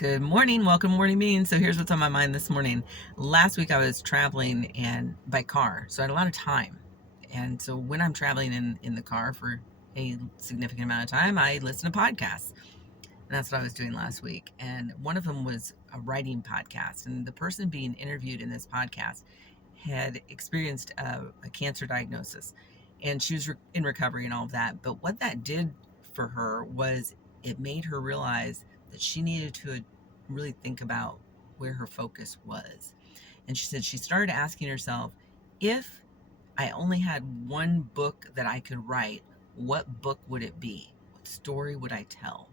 Good morning. Welcome to Morning Meeting. So here's what's on my mind this morning. Last week I was traveling and by car, so I had a lot of time. And so when I'm traveling in the car for a significant amount of time, I listen to podcasts. And that's what I was doing last week. And one of them was a writing podcast. And the person being interviewed in this podcast had experienced a cancer diagnosis. And she was in recovery and all of that. But what that did for her was it made her realize that she needed to really think about where her focus was. And she said she started asking herself, if I only had one book that I could write, what book would it be? What story would I tell?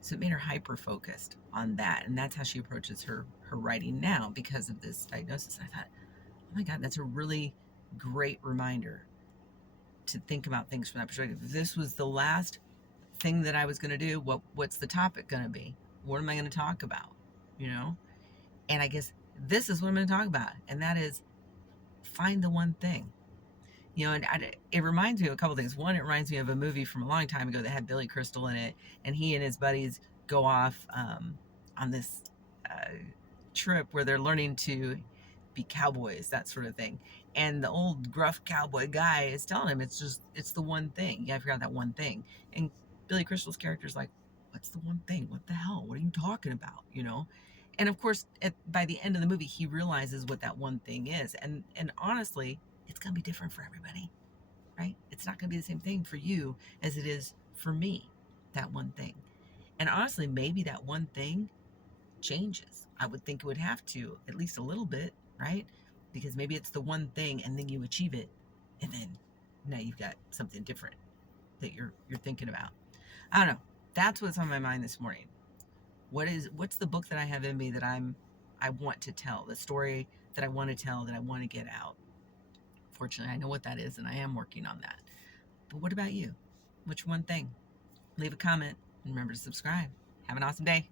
So it made her hyper focused on that. And that's how she approaches her writing now because of this diagnosis. I thought, oh my God, that's a really great reminder to think about things from that perspective. If this was the last thing that I was going to do, what's the topic going to be? What am I going to talk about? You know? And I guess this is what I'm going to talk about. And that is find the one thing. And it reminds me of a couple things. One, it reminds me of a movie from a long time ago that had Billy Crystal in it, and he and his buddies go off on this uh, trip where they're learning to be cowboys, that sort of thing. And the old gruff cowboy guy is telling him it's the one thing. You gotta figure out that one thing. And Billy Crystal's character is like, "What's the one thing? What the hell? What are you talking about?" And of course, by the end of the movie, he realizes what that one thing is. And honestly, it's going to be different for everybody, right? It's not going to be the same thing for you as it is for me, that one thing. And honestly, maybe that one thing changes. I would think it would have to, at least a little bit, right? Because maybe it's the one thing and then you achieve it, and then now you've got something different that you're thinking about. I don't know. That's what's on my mind this morning. What's the book that I have in me that I want to tell, the story that I want to tell, that I want to get out. Fortunately, I know what that is, and I am working on that. But what about you? Which one thing? Leave a comment and remember to subscribe. Have an awesome day.